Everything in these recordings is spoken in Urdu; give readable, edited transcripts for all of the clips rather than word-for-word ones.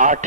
8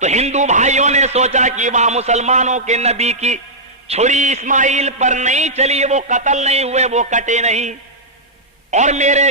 تو ہندو بھائیوں نے سوچا کہ وہاں مسلمانوں کے نبی کی چھری اسماعیل پر نہیں چلی، وہ قتل نہیں ہوئے، وہ کٹے نہیں، اور میرے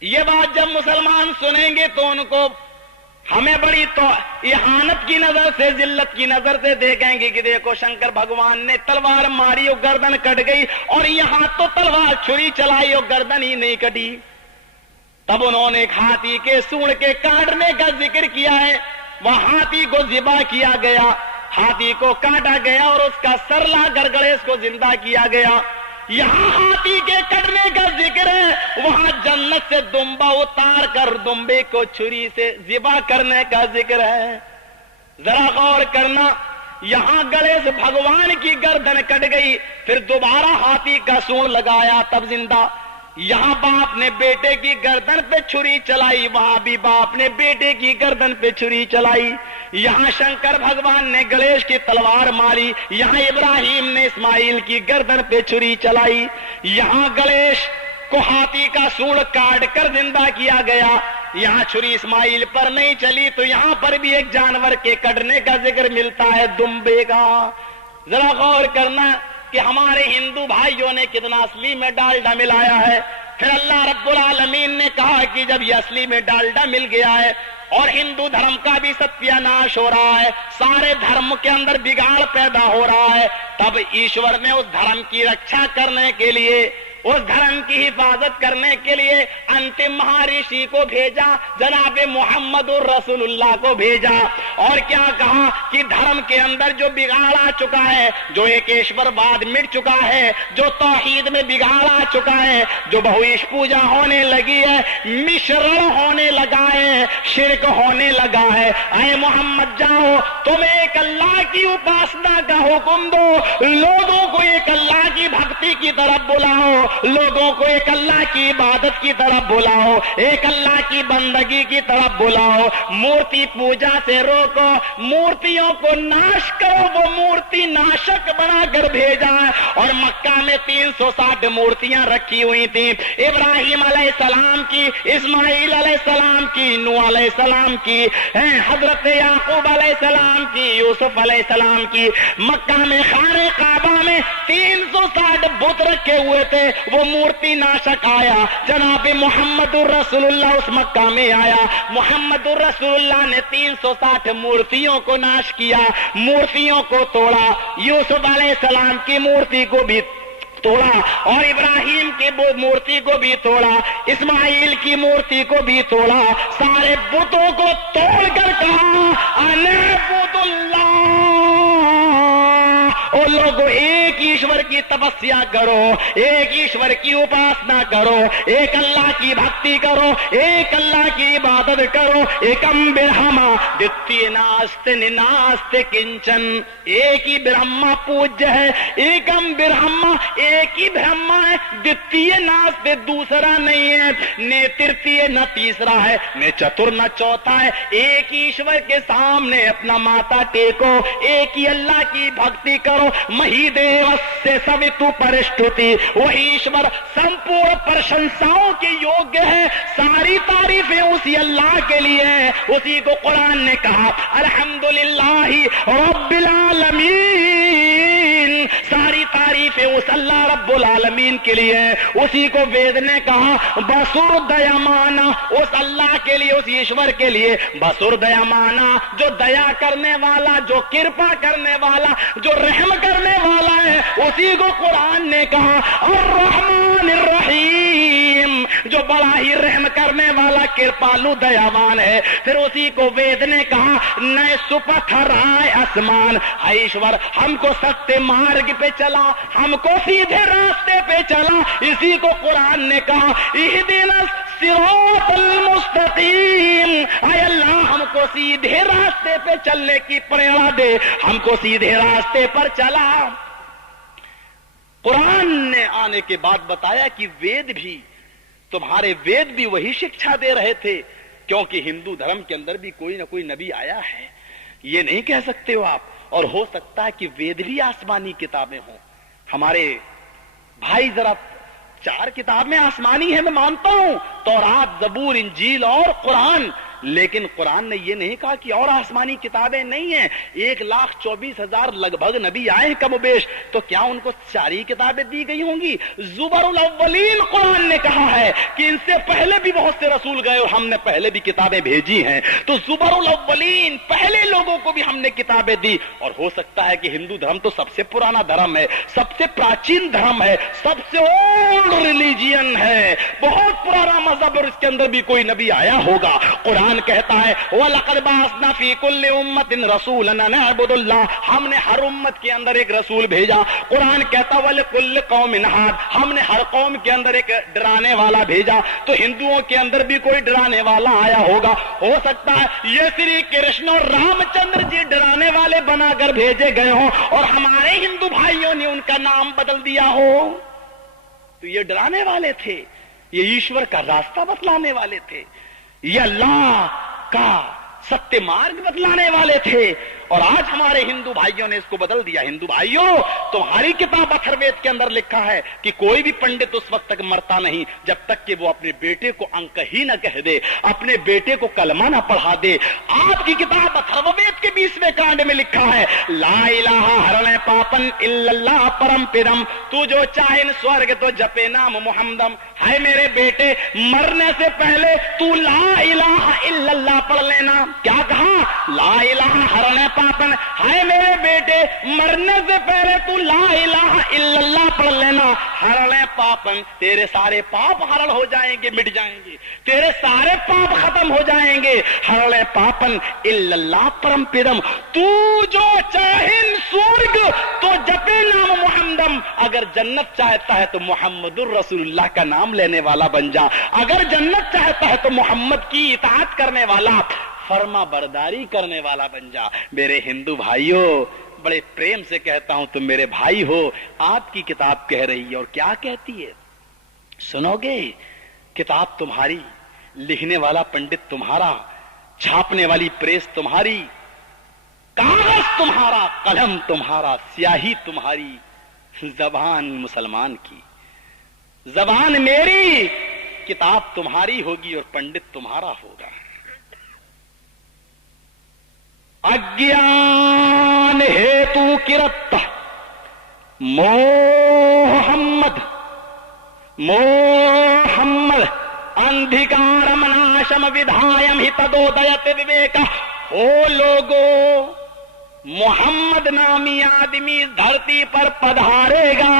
یہ بات جب مسلمان سنیں گے تو ان کو ہمیں بڑی تو اہانت کی نظر سے، ذلت کی نظر سے دیکھیں گے کہ دیکھو شنکر بھگوان نے تلوار ماری اور گردن کٹ گئی، اور یہاں تو تلوار چھری چلائی اور گردن ہی نہیں کٹی۔ تب انہوں نے ہاتھی کے سونڈ کے کاٹنے کا ذکر کیا ہے، وہ ہاتھی کو ذبح کیا گیا، ہاتھی کو کاٹا گیا اور اس کا سر لا کر گنیش کو زندہ کیا گیا۔ یہاں ہاتھی کے کٹنے کا ذکر ہے، وہاں جنت سے دمبا اتار کر دمبے کو چھری سے ذبح کرنے کا ذکر ہے۔ ذرا غور کرنا، یہاں گنیش بھگوان کی گردن کٹ گئی، پھر دوبارہ ہاتھی کا سونڈ لگایا تب زندہ۔ یہاں باپ نے بیٹے کی گردن پہ چھری چلائی، وہاں بھی باپ نے بیٹے کی گردن پہ چھری چلائی۔ یہاں شنکر بھگوان نے گنیش کی تلوار ماری، یہاں ابراہیم نے اسماعیل کی گردن پہ چھری چلائی۔ یہاں گنیش کو ہاتھی کا سونڈ کاٹ کر زندہ کیا گیا، یہاں چھری اسماعیل پر نہیں چلی، تو یہاں پر بھی ایک جانور کے کٹنے کا ذکر ملتا ہے، دمبے کا۔ ذرا غور کرنا کہ ہمارے ہندو بھائیوں نے کتنا اصلی میں ڈالڈا ملایا ہے۔ پھر اللہ رب العالمین نے کہا کہ جب یہ اصلی میں ڈالڈا مل گیا ہے اور ہندو دھرم کا بھی ستیہ ناش ہو رہا ہے، سارے دھرم کے اندر بگاڑ پیدا ہو رہا ہے، تب ایشور نے اس دھرم کی رکشا کرنے کے لیے، اس دھرم کی حفاظت کرنے کے لیے انتم مہارشی کو بھیجا، جناب محمد الرسول اللہ کو بھیجا، اور کیا کہا کہ دھرم کے اندر جو بگاڑ آ چکا ہے، جو ایک ایشور واد مٹ چکا ہے، جو توحید میں بگاڑ آ چکا ہے، جو بہویش پوجا ہونے لگی ہے، مشرن ہونے لگا ہے، شرک ہونے لگا ہے، اے محمد جاؤ تم ایک اللہ کی اپاسنا کا حکم دو، لوگوں کو ایک اللہ کی بھکتی کی طرف بلاؤ، لوگوں کو ایک اللہ کی عبادت کی طرف بلاؤ، ایک اللہ کی بندگی کی طرف بلاؤ، مورتی پوجا سے روکو، مورتیوں کو ناش کرو، وہ مورتی ناشک بنا کر بھیجا۔ اور مکہ میں 360 مورتیاں رکھی ہوئی تھیں، ابراہیم علیہ السلام کی، اسماعیل علیہ السلام کی، نوح علیہ السلام کی، حضرت یعقوب علیہ السلام کی، یوسف علیہ السلام کی۔ مکہ میں خانہ کعبہ میں 360 بت رکھے ہوئے تھے، وہ مورتی ناشک آیا، جناب محمد الرسول اللہ اس مکہ میں آیا، محمد الرسول اللہ نے 360 مورتیوں کو ناش کیا، مورتیوں کو توڑا، یوسف علیہ السلام کی مورتی کو بھی توڑا، اور ابراہیم کی مورتی کو بھی توڑا، اسماعیل کی مورتی کو بھی توڑا، سارے بتوں کو توڑ کر کہا اعبد اللہ، اور لوگوں ایک ایشور کی تپسیا کرو، ایک ایشور کی اپاسنا کرو، ایک اللہ کی بھکتی کرو، ایک اللہ کی عبادت کرو، ایکم برہما دتیہ ناستے نناستے کنچن، ایک ہی برہما پوجیہ ہے، ایکم برہما ایک ہی برہما ہے، دتیہ ناستے دوسرا نہیں ہے، نے ترتیہ نہ تیسرا ہے، نے چتر نہ چوتھا ہے، ایک ہی ایشور کے سامنے اپنا ماتھا ٹیکو، ایک ہی اللہ کی بھکتی کرو، مہی دیوسے سویتو پرشٹوتی، وہی ایشور سمپورن پرشنساؤں کے یوگیہ ہے، ساری تعریفیں اسی اللہ کے لیے ہیں، اسی کو قرآن نے کہا الحمدللہ رب العالمین، ساری تعریفیں اس اللہ رب العالمین کے لیے ہیں، اسی کو وید نے کہا بسر دیامانا، اس اللہ کے لیے، اس ایشور کے لیے بسر دیامانا، جو دیا کرنے والا، جو کرپا کرنے والا، جو رحم کرنے والا ہے، اسی کو قرآن نے کہا الرحمن الرحیم، جو بڑا ہی رحم کرنے والا، کرپالو دیاوان ہے۔ پھر اسی کو وید نے کہا نئے سپتھرائے آسمان، ایشور ہم کو سچے مارگ پہ چلا، ہم کو سیدھے راستے پہ چلا، اسی کو قرآن نے کہا اہدنا الصراط المستقیم، اے اللہ ہم کو سیدھے راستے پہ چلنے کی پریرنا دے، ہم کو سیدھے راستے پر چلا۔ قرآن نے آنے کے بعد بتایا کہ وید بھی، تمہارے وید بھی وہی شکشا دے رہے تھے، کیونکہ ہندو دھرم کے اندر بھی کوئی نہ کوئی نبی آیا ہے، یہ نہیں کہہ سکتے ہو آپ، اور ہو سکتا ہے کہ وید بھی آسمانی کتابیں ہوں۔ ہمارے بھائی ذرا 4 کتابیں آسمانی ہیں، میں مانتا ہوں، تورات، زبور، انجیل اور قرآن، لیکن قرآن نے یہ نہیں کہا کہ اور آسمانی کتابیں نہیں ہیں. 1,24,000 لگ بھگ نبی آئے ہیں کم و بیش, تو کیا ان کو ساری کتابیں دی گئی ہوں گی؟ زبر الاولین قرآن نے کہا ہے کہ ان سے پہلے بھی بہت سے رسول گئے اور ہم نے پہلے بھی کتابیں بھیجی ہیں. تو زبر الاولین پہلے لوگوں کو بھی ہم نے کتابیں دی. اور ہو سکتا ہے کہ ہندو دھرم تو سب سے پرانا دھرم ہے, سب سے پراچین دھرم ہے, سب سے اولڈ ریلیجین ہے, بہت پرانا مذہب, اور اس کے اندر بھی کوئی نبی آیا ہوگا. قرآن کہتا ہے وَلَقَدْ بَعَثْنَا فِي كُلِّ أُمَّةٍ رَسُولًا أَنِ اعْبُدُوا اللَّهَ, ہم نے ہر امت کے اندر ایک رسول بھیجا. قرآن کہتا وَلِكُلِّ قَوْمٍ هَادٍ, ہم نے ہر قوم کے اندر ایک ڈرانے والا بھیجا. تو ہندوؤں کے اندر بھی کوئی ڈرانے والا آیا ہوگا. ہو سکتا ہے یہ شری کرشن اور رام چندر جی ڈرانے والے بنا کر بھیجے گئے ہوں اور ہمارے ہندو بھائیوں نے ان کا نام بدل دیا ہو. تو یہ ڈرانے والے تھے, یہ ایشور کا راستہ بتلانے والے تھے, یہ اللہ کا ستیہ مارگ بتلانے والے تھے. اور آج ہمارے ہندو بھائیوں نے اس کو بدل دیا. ہندو بھائیوں, تمہاری کتاب اتھروید کے اندر لکھا ہے کہ کوئی بھی پنڈت اس وقت تک مرتا نہیں جب تک کہ وہ اپنے بیٹے کو انک ہی نہ کہہ دے, اپنے بیٹے کو کلمہ نہ پڑھا دے. آپ کی کتاب اتھروید کے 20ویں کانڈ میں لکھا ہے لا الہ ہرنے پاپن الا اللہ پرم پرم, تو جو چاہے سورگ تو جپے نام محمدم. ہے میرے بیٹے, مرنے سے پہلے تو لا الہ الا اللہ پڑھ لینا. کیا کہا؟ لا الہ ہرنے پاپن. ہے میرے بیٹے, مرنے سے پہلے تو لا الہ الا اللہ پڑھ لینا. ہرنے پاپن, تیرے سارے پاپ ہرل ہو جائیں گے, مٹ جائیں گے, تیرے سارے پاپ ختم ہو جائیں گے. ہرنے پاپن الا اللہ پرم پرم, تو جو چاہے سورگ تو جپے نام محمدم. اگر جنت چاہتا ہے تو محمد الرسول اللہ کا نام لینے والا بن جا. اگر جنت چاہتا ہے تو محمد کی اطاعت کرنے والا, فرما برداری کرنے والا بن جا. میرے ہندو بھائیوں, بڑے پریم سے کہتا ہوں, تم میرے بھائی ہو. آپ کی کتاب کہہ رہی ہے, اور کیا کہتی ہے سنو گے؟ کتاب تمہاری, لکھنے والا پنڈت تمہارا, چھاپنے والی پریس تمہاری, کاغذ تمہارا, قلم تمہارا, سیاہی تمہاری, زبان مسلمان کی, زبان میری, کتاب تمہاری ہوگی اور پنڈت تمہارا ہوگا. اگیان ہیتو کرت محمد محمد اندھکارم ناشم ودھایم ہی تدودیت وویک. او لوگو, محمد نامی آدمی دھرتی پر پدھارے گا.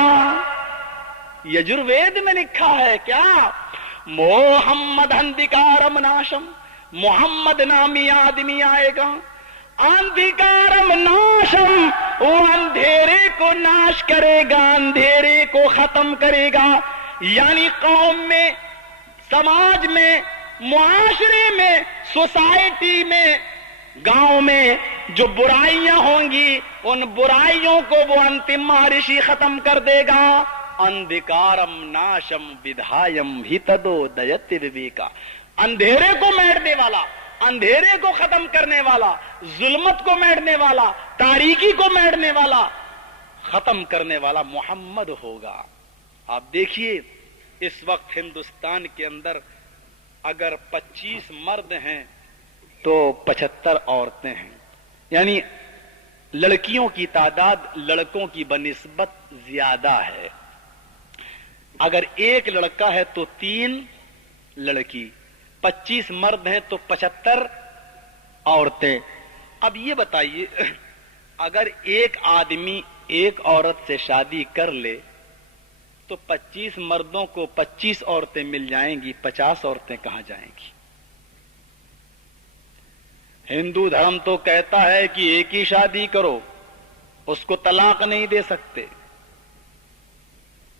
یجروید میں لکھا ہے کیا؟ محمد اندھکارم ناشم, محمد نامی آدمی آئے گا. اندھکارم ناشم, وہ اندھیرے کو ناش کرے گا, اندھیرے کو ختم کرے گا. یعنی قوم میں, سماج میں, معاشرے میں, سوسائٹی میں, گاؤں میں جو برائیاں ہوں گی ان برائیوں کو وہ انتم مہرشی ختم کر دے گا. اندھکارم ناشم ودھایم ہتدودیت وویکا, اندھیرے کو میٹنے والا, اندھیرے کو ختم کرنے والا, ظلمت کو میٹنے والا, تاریکی کو میٹنے والا, ختم کرنے والا محمد ہوگا. آپ دیکھیے اس وقت ہندوستان کے اندر اگر 25 مرد ہیں تو 75 عورتیں ہیں. یعنی لڑکیوں کی تعداد لڑکوں کی بنسبت زیادہ ہے. اگر ایک لڑکا ہے تو 3 لڑکی, 25 مرد ہیں تو 75 عورتیں. اب یہ بتائیے, اگر ایک آدمی ایک عورت سے شادی کر لے تو 25 مردوں کو 25 عورتیں مل جائیں گی, 50 عورتیں کہاں جائیں گی؟ ہندو دھرم تو کہتا ہے کہ ایک ہی شادی کرو, اس کو طلاق نہیں دے سکتے,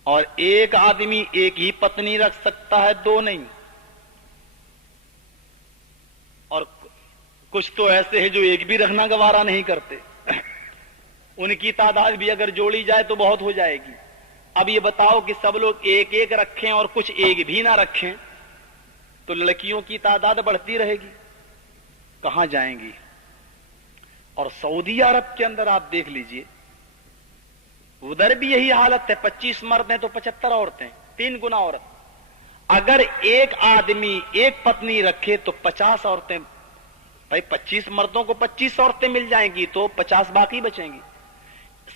اور ایک آدمی ایک ہی پتنی رکھ سکتا ہے, 2 نہیں. اور کچھ تو ایسے ہیں جو ایک بھی رکھنا گوارا نہیں کرتے, ان کی تعداد بھی اگر جوڑی جائے تو بہت ہو جائے گی. اب یہ بتاؤ کہ سب لوگ ایک ایک رکھیں اور کچھ ایک بھی نہ رکھیں تو لڑکیوں کی تعداد بڑھتی رہے گی, کہاں جائیں گی؟ اور سعودی عرب کے اندر آپ دیکھ لیجئے, ادھر بھی یہی حالت ہے, 25 مرد ہیں تو 75 عورتیں, 3 گنا عورت. اگر ایک آدمی ایک پتنی رکھے تو 50 عورتیں، بھائی 25 مردوں کو 25 عورتیں مل جائیں گی تو 50 باقی بچیں گی.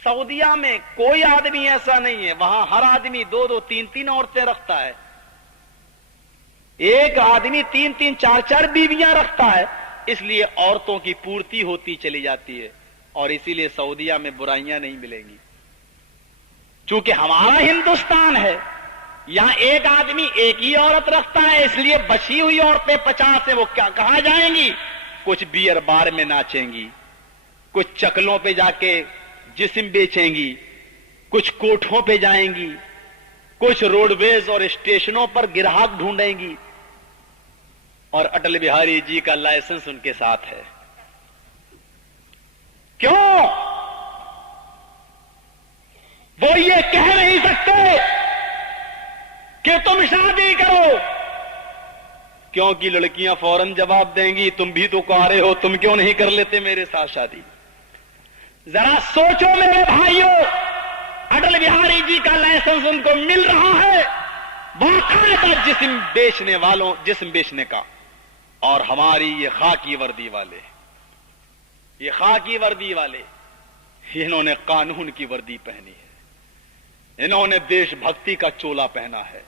سعودیہ میں کوئی آدمی ایسا نہیں ہے، وہاں ہر آدمی 2 3 عورتیں رکھتا ہے. ایک آدمی 3 4 بیویاں رکھتا ہے. اس لیے عورتوں کی پورتی ہوتی چلی جاتی ہے، اور اسی لیے سعودیہ میں برائیاں نہیں ملیں گی. چونکہ ہمارا ہندوستان ہے، یہاں ایک آدمی ایک ہی عورت رکھتا ہے، اس لیے بچی ہوئی عورتیں 50 ہیں، وہ کیا کہاں جائیں گی؟ کچھ بیئر بار میں ناچیں گی، کچھ چکلوں پہ جا کے جسم بیچیں گی، کچھ کوٹھوں پہ جائیں گی، کچھ روڈ ویز اور اسٹیشنوں پر گراہک ڈھونڈیں گی، اور اٹل بہاری جی کا لائسنس ان کے ساتھ ہے. کیوں؟ وہ یہ کہہ نہیں سکتے کہ تم شادی کرو، کیونکہ لڑکیاں فوراً جواب دیں گی تم بھی تو کارے ہو، تم کیوں نہیں کر لیتے میرے ساتھ شادی؟ ذرا سوچو میرے بھائیوں، اٹل بہاری جی کا لائسنس ان کو مل رہا ہے باقاعدہ جسم بیچنے والوں، جسم بیچنے کا. اور ہماری یہ خاکی وردی والے، یہ خاکی وردی والے، انہوں نے قانون کی وردی پہنی ہے، انہوں نے دیش بھکتی کا چولا پہنا ہے.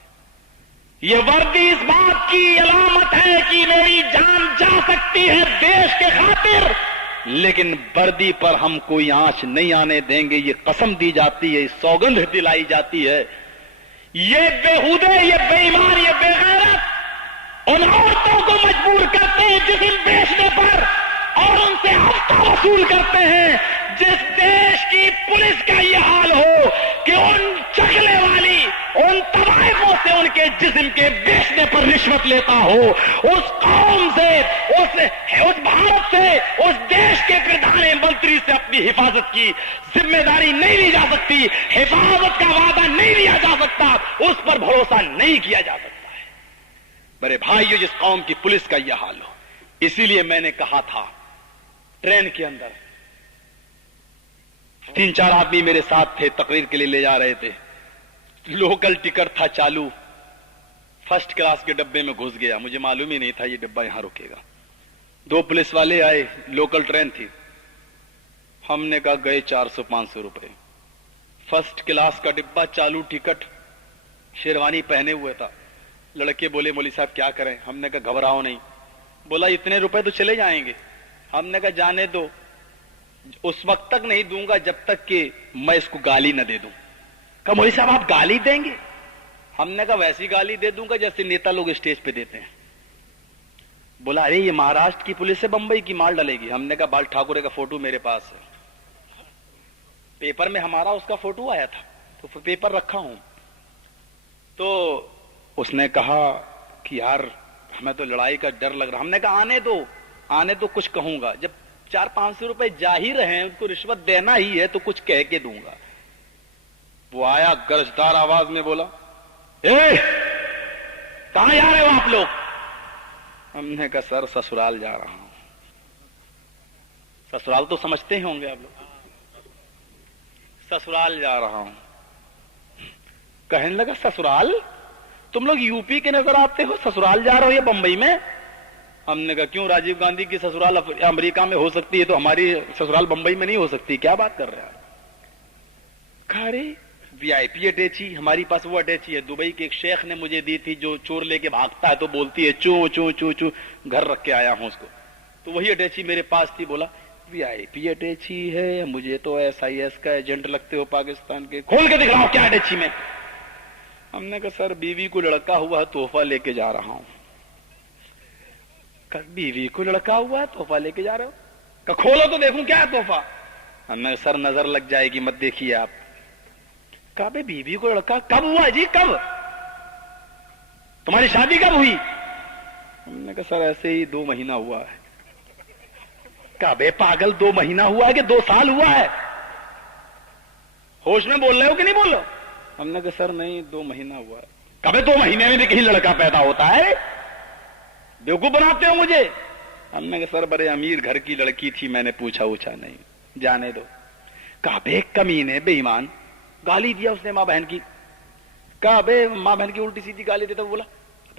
یہ وردی اس بات کی علامت ہے کہ میری جان جا سکتی ہے دیش کے خاطر، لیکن وردی پر ہم کوئی آنچ نہیں آنے دیں گے. یہ قسم دی جاتی ہے، سوگند دلائی جاتی ہے. یہ بےہودے، یہ بے ایمان، یہ بے غیرت ان عورتوں کو مجبور کرتے ہیں جسم بیچنے پر، اور ان سے ہفتہ وصول کرتے ہیں. جس دیش کی پولیس کا یہ حال ہو کہ ان چکلے والی، ان طوائفوں سے ان کے جسم کے بیچنے پر رشوت لیتا ہو، اس قوم سے، اس بھارت سے، اس دیش کے پردھان منتری سے اپنی حفاظت کی ذمہ داری نہیں لی جا سکتی، حفاظت کا وعدہ نہیں لیا جا سکتا، اس پر بھروسہ نہیں کیا جا سکتا ہے. بڑے بھائیو، جس قوم کی پولیس کا یہ حال ہو، اسی لیے میں نے کہا تھا ٹرین کے اندر 3 4 آدمی میرے ساتھ تھے، تقریر کے لیے لے جا رہے تھے، لوکل ٹکٹ تھا چالو، فرسٹ کلاس کے ڈبے میں گھس گیا، مجھے معلوم ہی نہیں تھا یہ ڈبہ یہاں رکے گا. 2 پولیس والے آئے، لوکل ٹرین تھی، ہم نے کہا گئے 400 500 روپے. فرسٹ کلاس کا ڈبہ، چالو ٹکٹ، شیروانی پہنے ہوئے تھا. لڑکے بولے مولوی صاحب کیا کریں؟ ہم نے کہا گھبراؤ نہیں. بولا اتنے روپے تو چلے جائیں گے. ہم نے کہا جانے دو، اس وقت تک نہیں دوں گا جب تک کہ میں اس کو گالی نہ دے دوں. کہا مولوی صاحب آپ گالی دیں گے؟ ہم نے کہا ویسی گالی دے دوں گا جیسے نیتا لوگ اسٹیج پہ دیتے ہیں. بولا ارے یہ مہاراشٹر کی پولیس سے بمبئی کی مال ڈالے گی. ہم نے کہا بال ٹھاکرے کا فوٹو میرے پاس ہے، پیپر میں ہمارا اس کا فوٹو آیا تھا تو پیپر رکھا ہوں. تو اس نے کہا کہ یار ہمیں تو لڑائی کا ڈر لگ رہا. ہم نے کہا آنے دو، آنے تو کچھ کہوں گا. جب 400 500 روپے جا ہی رہے ہیں، ان کو رشوت دینا ہی ہے تو کچھ کہہ کے دوں گا. وہ آیا گرجدار آواز میں بولا اے کہاں جا رہے ہو آپ لوگ؟ ہم نے کہا سر سسرال جا رہا ہوں. سسرال تو سمجھتے ہی ہوں گے آپ لوگ. سسرال جا رہا ہوں. کہنے لگا سسرال؟ تم لوگ یو پی کے نظر آتے ہو، سسرال جا رہے ہو یہ بمبئی میں؟ ہم نے کہا کیوں، راجیو گاندھی کی سسرال امریکہ میں ہو سکتی ہے تو ہماری سسرال بمبئی میں نہیں ہو سکتی؟ کیا بات کر رہے ہیں؟ کہا رے وی آئی پی اٹیچی ہماری پاس وہ اٹیچی ہے، دبئی کے ایک شیخ نے مجھے دی تھی، جو چور لے کے بھاگتا ہے تو بولتی ہے چوں چوں چوں چوں، گھر رکھ کے آیا ہوں اس کو، تو وہی اٹیچی میرے پاس تھی. بولا وی آئی پی اٹیچی ہے، مجھے تو SIS کا ایجنٹ لگتے ہو پاکستان کے، کھول کے دکھاؤ کیا اٹیچی میں. ہم نے کہا سر بیوی کو لڑکا ہوا ہے تحفہ لے کے جا رہا ہوں. کہ بیوی کو لڑکا ہوا ہے تحفہ لے کے جا رہے ہو؟ کہ کھولو تو دیکھوں کیا ہے تحفہ. ہم نے سر نظر لگ جائے گی مت دیکھیے آپ. کہا بے بیوی کو لڑکا کب ہوا جی، کب تمہاری شادی کب ہوئی؟ ہم نے کہا سر ایسے ہی 2 مہینہ ہوا ہے. کہا بے پاگل 2 مہینہ ہوا ہے کہ 2 سال ہوا ہے؟ ہوش میں بول رہے ہو کہ نہیں بول رہے؟ ہم نے کہا سر نہیں 2 مہینہ ہوا ہے. کبھی 2 مہینے میں بھی کہیں لڑکا پیدا ہوتا ہے؟ بیوقوف بناتے ہو مجھے. ہم نے کہا سر بڑے امیر گھر کی لڑکی تھی، میں نے پوچھا نہیں، جانے دو. کہا بے کمینے بے ایمان، گالی دیا اس نے ماں بہن کی. کہا بے ماں بہن کی الٹی سیدھی گالی دیتا. بولا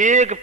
1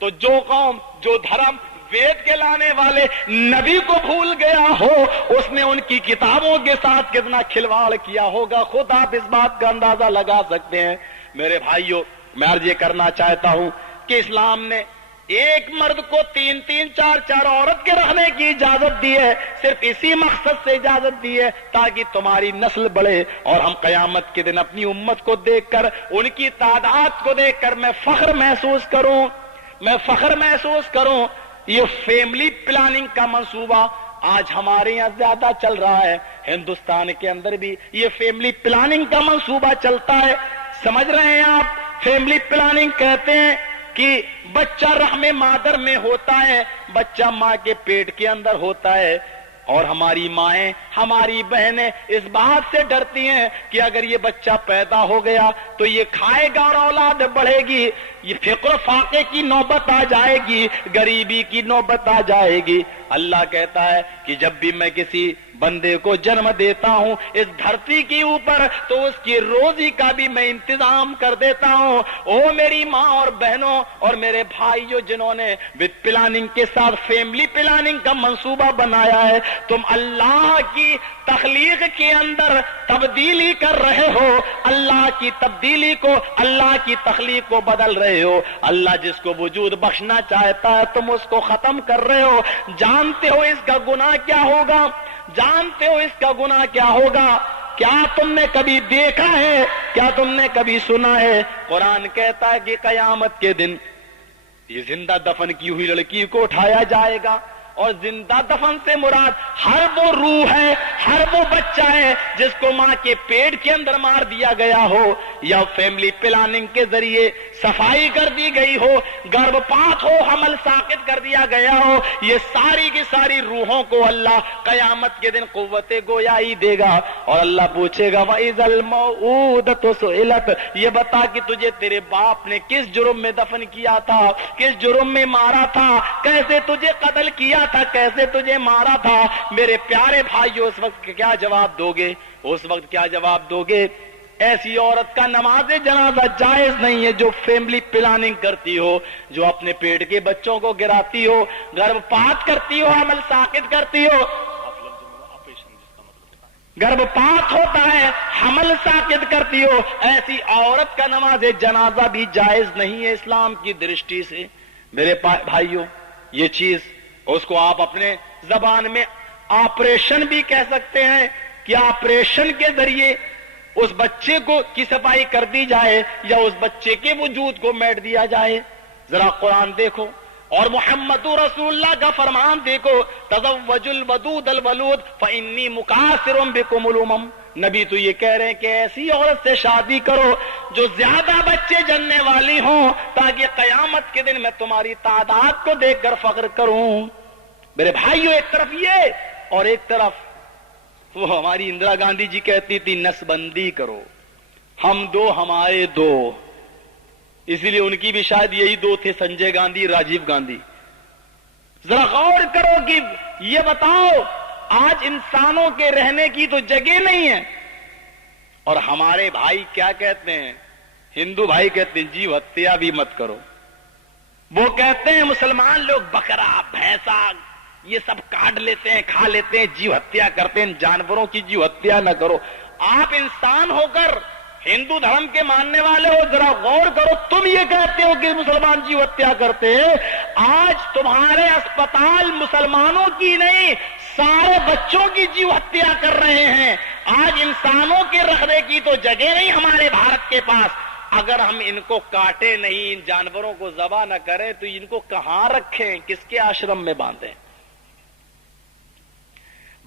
تو جو قوم جو دھرم وید کے لانے والے نبی کو بھول گیا ہو، اس نے ان کی کتابوں کے ساتھ کتنا کھلواڑ کیا ہوگا، خود آپ اس بات کا اندازہ لگا سکتے ہیں۔ میرے بھائیوں، میں عرض یہ کرنا چاہتا ہوں کہ اسلام نے ایک مرد کو 3 4 عورت کے رہنے کی اجازت دی ہے، صرف اسی مقصد سے اجازت دی ہے تاکہ تمہاری نسل بڑھے، اور ہم قیامت کے دن اپنی امت کو دیکھ کر، ان کی تعداد کو دیکھ کر میں فخر محسوس کروں۔ یہ فیملی پلاننگ کا منصوبہ آج ہمارے یہاں زیادہ چل رہا ہے، ہندوستان کے اندر بھی یہ فیملی پلاننگ کا منصوبہ چلتا ہے۔ سمجھ رہے ہیں آپ؟ فیملی پلاننگ کہتے ہیں کہ بچہ رحم مادر میں ہوتا ہے، بچہ ماں کے پیٹ کے اندر ہوتا ہے، اور ہماری مائیں، ہماری بہنیں اس بات سے ڈرتی ہیں کہ اگر یہ بچہ پیدا ہو گیا تو یہ کھائے گا اور اولاد بڑھے گی، یہ فقر و فاقے کی نوبت آ جائے گی، غریبی کی نوبت آ جائے گی۔ اللہ کہتا ہے کہ جب بھی میں کسی بندے کو جنم دیتا ہوں اس دھرتی کے اوپر تو اس کی روزی کا بھی میں انتظام کر دیتا ہوں۔ او میری ماں اور بہنوں اور میرے بھائیوں جنہوں نے وتھ پلاننگ کے ساتھ فیملی پلاننگ کا منصوبہ بنایا ہے، تم اللہ کی تخلیق کے اندر تبدیلی کر رہے ہو، اللہ کی تبدیلی کو، اللہ کی تخلیق کو بدل رہے ہو۔ اللہ جس کو وجود بخشنا چاہتا ہے تم اس کو ختم کر رہے ہو۔ جانتے ہو اس کا گناہ کیا ہوگا؟ جانتے ہو اس کا گناہ کیا ہوگا؟ کیا تم نے کبھی دیکھا ہے؟ کیا تم نے کبھی سنا ہے؟ قرآن کہتا ہے کہ قیامت کے دن یہ زندہ دفن کی ہوئی لڑکی کو اٹھایا جائے گا، اور زندہ دفن سے مراد ہر وہ روح ہے، ہر وہ بچہ ہے جس کو ماں کے پیٹ کے اندر مار دیا گیا ہو، یا فیملی پلاننگ کے ذریعے صفائی کر دی گئی ہو، گربھپات ہو، حمل ساقط کر دیا گیا ہو، یہ ساری کی ساری روحوں کو اللہ قیامت کے دن قوت گویائی دے گا، اور اللہ پوچھے گا وَإِذَا الْمَوْءُودَةُ سُئِلَتْ، یہ بتا کہ تجھے تیرے باپ نے کس جرم میں دفن کیا تھا، کس جرم میں مارا تھا، کیسے تجھے قتل کیا تھا، کیسے تجھے مارا تھا۔ میرے پیارے بھائیو، اس وقت کیا جواب دو گے؟ اس وقت کیا جواب دو گے؟ ایسی عورت کا نماز جنازہ جائز نہیں ہے جو فیملی پلاننگ کرتی ہو، جو اپنے پیٹ کے بچوں کو گراتی ہو، گربھپات کرتی ہو، حمل ساقط کرتی ہو، گربھپات ہوتا ہے، حمل ساقط کرتی ہو، ایسی عورت کا نماز جنازہ بھی جائز نہیں ہے اسلام کی درشٹی سے۔ میرے بھائیوں، یہ چیز اس کو آپ اپنے زبان میں آپریشن بھی کہہ سکتے ہیں کہ آپریشن کے ذریعے اس بچے کو کی صفائی کر دی جائے یا اس بچے کے وجود کو میٹ دیا جائے۔ ذرا قرآن دیکھو اور محمد رسول اللہ کا فرمان دیکھو، تزوجوا الودود الولود فانی مکاثر بکم الامم۔ نبی تو یہ کہہ رہے ہیں کہ ایسی عورت سے شادی کرو جو زیادہ بچے جننے والی ہوں تاکہ قیامت کے دن میں تمہاری تعداد کو دیکھ کر فخر کروں۔ میرے بھائیوں، ایک طرف یہ اور ایک طرف وہ ہماری اندرا گاندھی جی کہتی تھی نس بندی کرو، ہم دو ہمارے دو، اسی لیے ان کی بھی شاید یہی دو تھے، سنجے گاندھی، راجیو گاندھی۔ ذرا غور کرو کہ یہ بتاؤ آج انسانوں کے رہنے کی تو جگہ نہیں ہے، اور ہمارے بھائی کیا کہتے ہیں؟ ہندو بھائی کہتے ہیں جیو ہتیا بھی مت کرو، وہ کہتے ہیں مسلمان لوگ بکرا بھینسا یہ سب کاٹ لیتے ہیں، کھا لیتے ہیں، جیو ہتیا کرتے ہیں، جانوروں کی جیو ہتیا نہ کرو۔ آپ انسان ہو کر ہندو دھرم کے ماننے والے ہو، ذرا غور کرو، تم یہ کہتے ہو کہ مسلمان جیو ہتیا کرتے ہیں۔ آج تمہارے اسپتال مسلمانوں کی نہیں، سارے بچوں کی جیو ہتیا کر رہے ہیں۔ آج انسانوں کے رکھنے کی تو جگہ نہیں ہمارے بھارت کے پاس۔ اگر ہم ان کو کاٹے نہیں، ان جانوروں کو ذبح نہ کریں تو ان کو کہاں رکھیں، کس کے آشرم میں باندھیں؟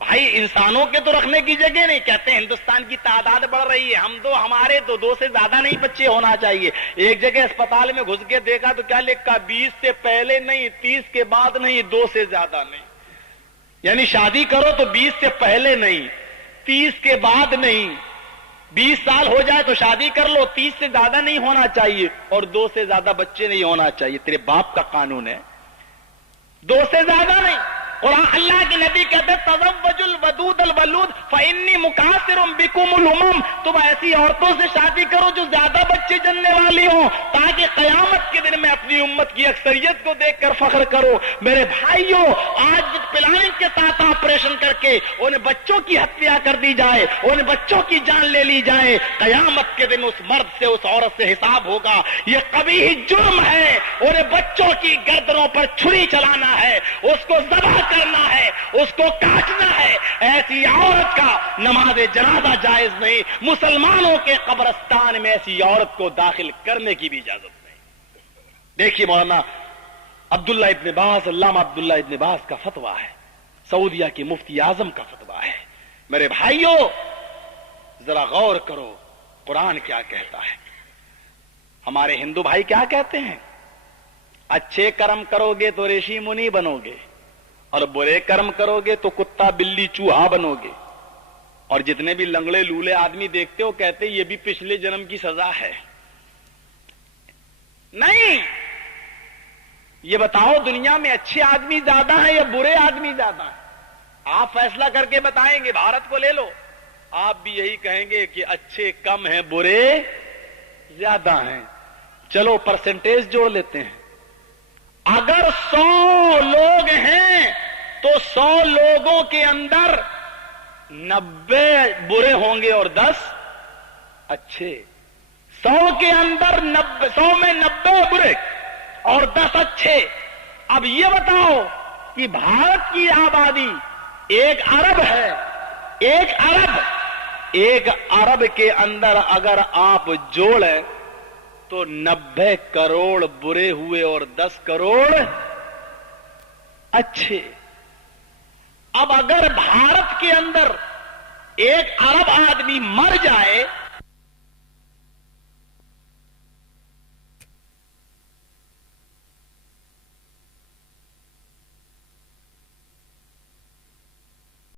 بھائی انسانوں کے تو رکھنے کی جگہ نہیں۔ کہتے ہیں ہندوستان کی تعداد بڑھ رہی ہے، ہم دو ہمارے دو سے زیادہ نہیں بچے ہونا چاہیے۔ ایک جگہ اسپتال میں گھس کے دیکھا تو کیا لکھا، 20 سے پہلے نہیں، 30 کے بعد نہیں، 2 سے زیادہ نہیں۔ یعنی شادی کرو تو 20 سے پہلے نہیں، 30 کے بعد نہیں، 20 سال ہو جائے تو شادی کر لو، 30 سے زیادہ نہیں ہونا چاہیے، اور 2 سے زیادہ بچے نہیں ہونا چاہیے۔ تیرے باپ کا قانون ہے، 2 سے زیادہ نہیں۔ قرآن اللہ کے نبی کہتے تزوجوا الودود الولود فإنی مکاثر بکم الامم، تم ایسی عورتوں سے شادی کرو جو زیادہ بچے جننے والی ہوں، تاکہ قیامت کے دن میں اپنی امت کی اکثریت کو دیکھ کر فخر کرو۔ میرے بھائیوں، آج پلاننگ کے ساتھ آپریشن کر کے ان بچوں کی ہتیا کر دی جائے، ان بچوں کی جان لے لی جائے، قیامت کے دن اس مرد سے اس عورت سے حساب ہوگا۔ یہ قبیح جرم ہے، ان بچوں کی گردنوں پر چھری چلانا ہے، اس کو ذبح کرنا ہے، اس کو کاٹنا ہے۔ ایسی عورت کا نماز جنازہ جائز نہیں، مسلمانوں کے قبرستان میں ایسی عورت کو داخل کرنے کی بھی اجازت نہیں۔ دیکھیے مولانا عبداللہ ابن باز، علامہ عبداللہ ابن باز کا فتویٰ ہے، سعودیہ کے مفتی اعظم کا فتویٰ ہے۔ میرے بھائیوں ذرا غور کرو قرآن کیا کہتا ہے۔ ہمارے ہندو بھائی کیا کہتے ہیں؟ اچھے کرم کرو گے تو ریشی منی بنو گے، اور برے کرم کرو گے تو کتا بلی چوہا بنو گے، اور جتنے بھی لنگڑے لولے آدمی دیکھتے ہو کہتے یہ بھی پچھلے جنم کی سزا ہے۔ نہیں، یہ بتاؤ دنیا میں اچھے آدمی زیادہ ہیں یا برے آدمی زیادہ ہیں؟ آپ فیصلہ کر کے بتائیں گے۔ بھارت کو لے لو، آپ بھی یہی کہیں گے کہ اچھے کم ہیں برے زیادہ ہیں۔ چلو پرسنٹیج جوڑ لیتے ہیں، اگر 100 لوگ ہیں تو 100 لوگوں کے اندر 90 برے ہوں گے اور 10 اچھے۔ 100 کے اندر 100 میں 90 برے اور 10 اچھے۔ اب یہ بتاؤ کہ بھارت کی آبادی 1 ارب ہے، 1 ارب کے اندر اگر آپ جوڑیں تو 90 کروڑ برے ہوئے اور 10 کروڑ اچھے۔ اب اگر بھارت کے اندر 1 ارب آدمی مر جائے